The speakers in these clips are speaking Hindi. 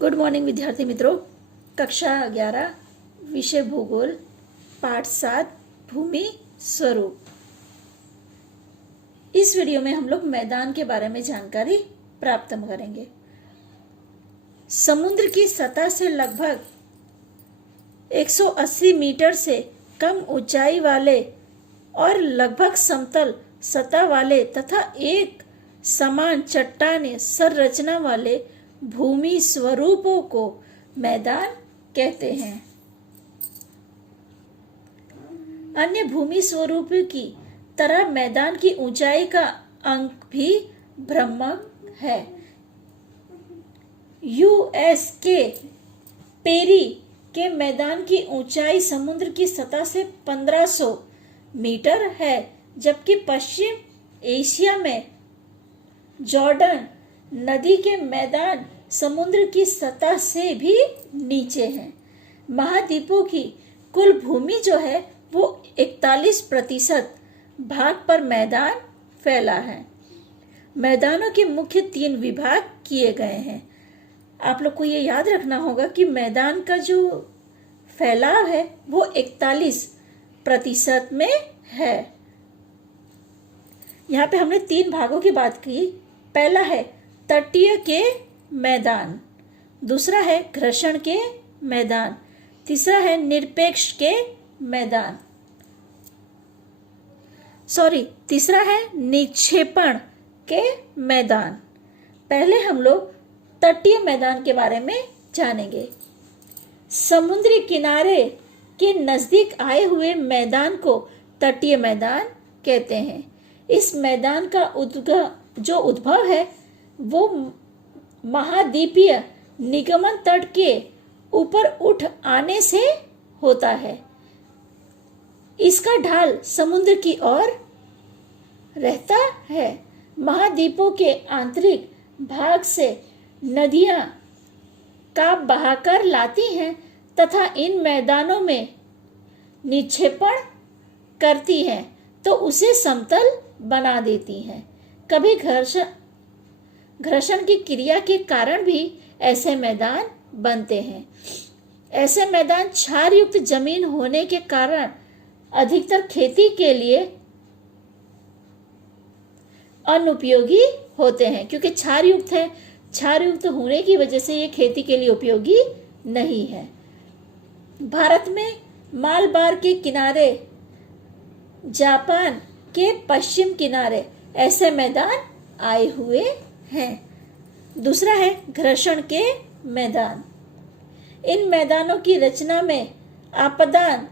गुड मॉर्निंग विद्यार्थी मित्रों। कक्षा 11 विषय भूगोल पाठ 7 भूमि स्वरूप। इस वीडियो में हम लोग मैदान के बारे में जानकारी प्राप्त करेंगे। समुद्र की सतह से लगभग 180 मीटर से कम ऊंचाई वाले और लगभग समतल सतह वाले तथा एक समान चट्टानी संरचना वाले भूमि स्वरूपों को मैदान कहते हैं। अन्य भूमि स्वरूपों की तरह मैदान की ऊंचाई का अंक भी भ्रमक है। यूएस के पेरी के मैदान की ऊंचाई समुद्र की सतह से 1500 मीटर है, जबकि पश्चिम एशिया में जॉर्डन नदी के मैदान समुद्र की सतह से भी नीचे हैं। महाद्वीपों की कुल भूमि जो है वो 41% भाग पर मैदान फैला है। मैदानों के मुख्य 3 विभाग किए गए हैं। आप लोग को ये याद रखना होगा कि मैदान का जो फैलाव है वो 41% में है। यहाँ पे हमने 3 भागों की बात की। पहला है तटीय के मैदान, दूसरा है घर्षण के मैदान, तीसरा है निरपेक्ष के मैदान। तीसरा है निक्षेपण के मैदान। पहले हम लोग तटीय मैदान के बारे में जानेंगे। समुद्री किनारे के नजदीक आए हुए मैदान को तटीय मैदान कहते हैं। इस मैदान का उद्भव है वो महाद्वीपीय निगमन तट के ऊपर उठ आने से होता है। इसका ढाल समुद्र की ओर रहता है। महाद्वीपों के आंतरिक भाग से नदियां काप बहाकर लाती हैं तथा इन मैदानों में निक्षेपण करती हैं तो उसे समतल बना देती हैं। कभी घर्षण की क्रिया के कारण भी ऐसे मैदान बनते हैं। ऐसे मैदान क्षार युक्त जमीन होने के कारण अधिकतर खेती के लिए अनुपयोगी होते हैं, क्योंकि क्षार युक्त है। क्षार युक्त होने की वजह से ये खेती के लिए उपयोगी नहीं है। भारत में मालबार के किनारे, जापान के पश्चिम किनारे ऐसे मैदान आए हुए हैं। दूसरा है घर्षण के मैदान। इन मैदानों की रचना में आपदान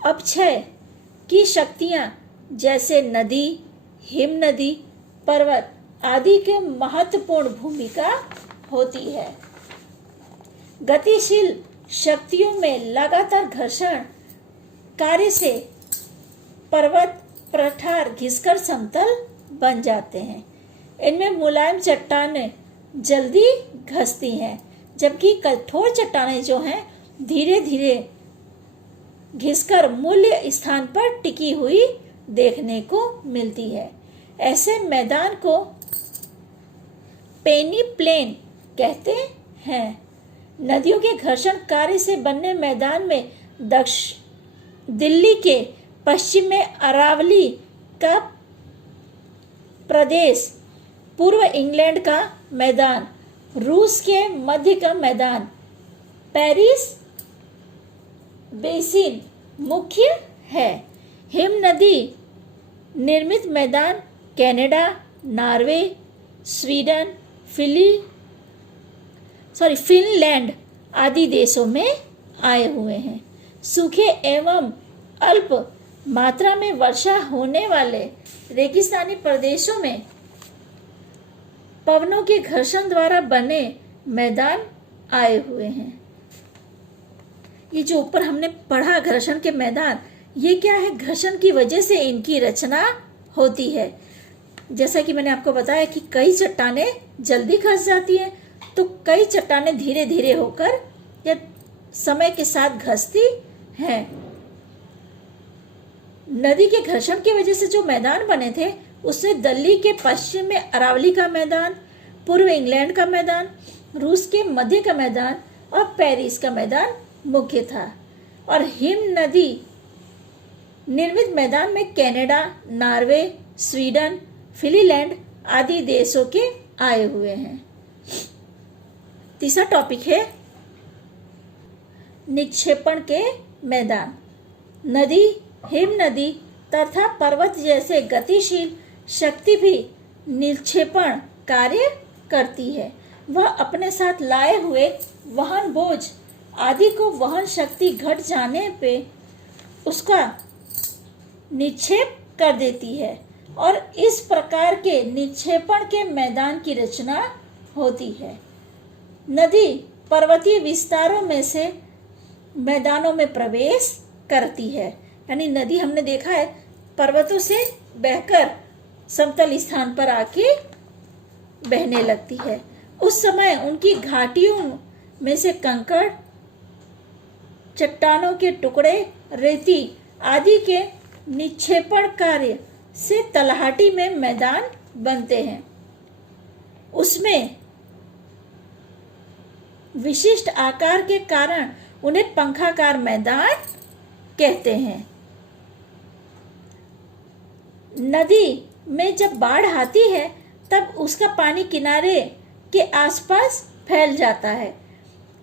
अपक्षय की शक्तियां जैसे नदी, हिम नदी, पर्वत आदि के महत्वपूर्ण भूमिका होती है। गतिशील शक्तियों में लगातार घर्षण कार्य से पर्वत पठार घिसकर समतल बन जाते हैं। इनमें मुलायम चट्टानें जल्दी घसती हैं, जबकि कठोर चट्टानें जो हैं धीरे धीरे घिसकर मूल्य स्थान पर टिकी हुई देखने को मिलती है। ऐसे मैदान को पेनी प्लेन कहते हैं। नदियों के घर्षण कार्य से बनने मैदान में दिल्ली के पश्चिम में अरावली का प्रदेश, पूर्व इंग्लैंड का मैदान, रूस के मध्य का मैदान, पेरिस बेसिन मुख्य है। हिम नदी निर्मित मैदान कनाडा, नॉर्वे, स्वीडन, फिनलैंड आदि देशों में आए हुए हैं। सूखे एवं अल्प मात्रा में वर्षा होने वाले रेगिस्तानी प्रदेशों में पवनों के घर्षण द्वारा बने मैदान आए हुए हैं। ये जो ऊपर हमने पढ़ा घर्षण के मैदान, ये क्या है? घर्षण की वजह से इनकी रचना होती है। जैसा कि मैंने आपको बताया कि कई चट्टानें जल्दी घस जाती हैं, तो कई चट्टानें धीरे धीरे होकर या समय के साथ घसती हैं। नदी के घर्षण की वजह से जो मैदान बने थे उसमें दिल्ली के पश्चिम में अरावली का मैदान, पूर्व इंग्लैंड का मैदान, रूस के मध्य का मैदान और पेरिस का मैदान मुख्य था। और हिम नदी निर्मित मैदान में कनाडा, नॉर्वे, स्वीडन, फिनलैंड आदि देशों के आए हुए हैं। तीसरा टॉपिक है निक्षेपण के मैदान। नदी, हिम नदी तथा पर्वत जैसे गतिशील शक्ति भी निक्षेपण कार्य करती है। वह अपने साथ लाए हुए वहन बोझ आदि को वहन शक्ति घट जाने पे उसका निक्षेप कर देती है और इस प्रकार के निक्षेपण के मैदान की रचना होती है। नदी पर्वतीय विस्तारों में से मैदानों में प्रवेश करती है, यानी नदी हमने देखा है पर्वतों से बहकर समतल स्थान पर आके बहने लगती है। उस समय उनकी घाटियों में से कंकड़, चट्टानों के टुकड़े, रेती आदि के निक्षेपण कार्य से तलहटी में मैदान बनते हैं। उसमें विशिष्ट आकार के कारण उन्हें पंखाकार मैदान कहते हैं। नदी में जब बाढ़ आती है तब उसका पानी किनारे के आसपास फैल जाता है।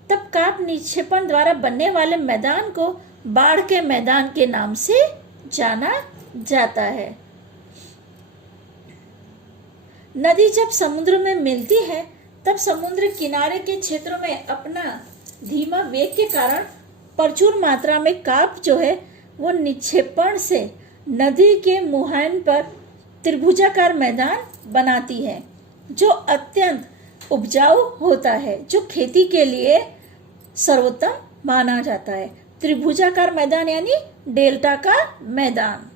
तब काप निक्षेपण द्वारा बनने वाले मैदान को बाढ़ के मैदान के नाम से जाना जाता है। नदी जब समुद्र में मिलती है तब समुद्र किनारे के क्षेत्रों में अपना धीमा वेग के कारण प्रचुर मात्रा में काप जो है वो निक्षेपण से नदी के मुहान पर त्रिभुजाकार मैदान बनाती है, जो अत्यंत उपजाऊ होता है, जो खेती के लिए सर्वोत्तम माना जाता है। त्रिभुजाकार मैदान यानी डेल्टा का मैदान।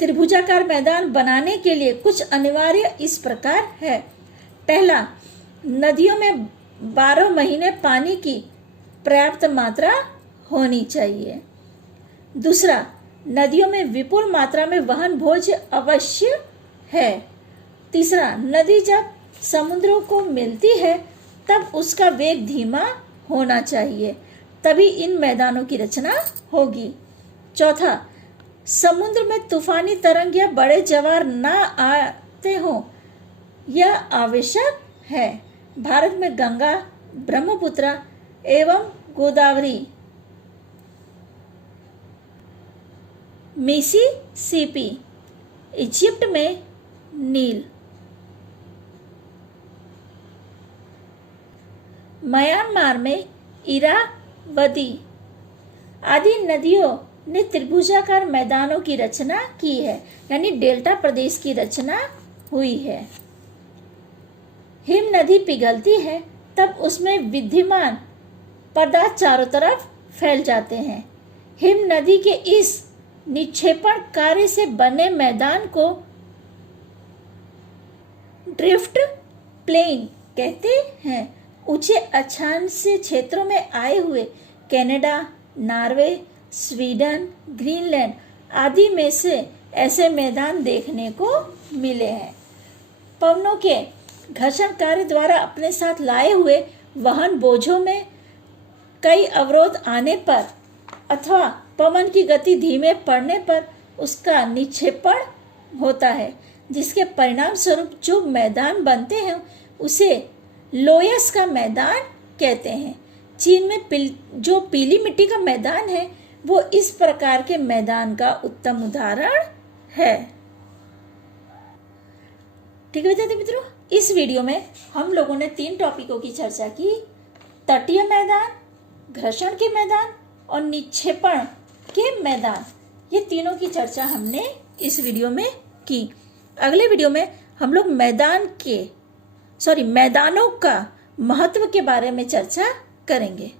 त्रिभुजाकार मैदान बनाने के लिए कुछ अनिवार्य इस प्रकार है। पहला, नदियों में 12 महीने पानी की पर्याप्त मात्रा होनी चाहिए। दूसरा, नदियों में विपुल मात्रा में वहन भोज अवश्य है। तीसरा, नदी जब समुद्रों को मिलती है तब उसका वेग धीमा होना चाहिए, तभी इन मैदानों की रचना होगी। चौथा, समुद्र में तूफानी तरंग या बड़े ज्वार न आते हो, यह आवश्यक है। भारत में गंगा, ब्रह्मपुत्र एवं गोदावरी, मिसिसिपी, इजिप्ट में नील, म्यांमार में इरावती आदि नदियों ने त्रिभुजाकार मैदानों की रचना की है, यानी डेल्टा प्रदेश की रचना हुई है। हिम नदी पिघलती है तब उसमें विद्यमान पदार्थ चारों तरफ फैल जाते हैं। हिम नदी के इस निक्षेपण कार्य से बने मैदान को ड्रिफ्ट प्लेन कहते हैं। ऊंचे अक्षांशीय क्षेत्रों में आए हुए कनाडा, नॉर्वे, स्वीडन, ग्रीनलैंड आदि में से ऐसे मैदान देखने को मिले हैं। पवनों के घर्षण कार्य द्वारा अपने साथ लाए हुए वहन बोझों में कई अवरोध आने पर अथवा पवन की गति धीमे पड़ने पर उसका निक्षेपण होता है, जिसके परिणाम स्वरूप जो मैदान बनते हैं उसे लोयस का मैदान कहते हैं। चीन में जो पीली मिट्टी का मैदान है वो इस प्रकार के मैदान का उत्तम उदाहरण है। ठीक है विद्यार्थी मित्रों, इस वीडियो में हम लोगों ने 3 टॉपिकों की चर्चा की। तटीय मैदान, घर्षण के मैदान और निक्षेपण के मैदान, ये तीनों की चर्चा हमने इस वीडियो में की। अगले वीडियो में हम लोग मैदानों का महत्व के बारे में चर्चा करेंगे।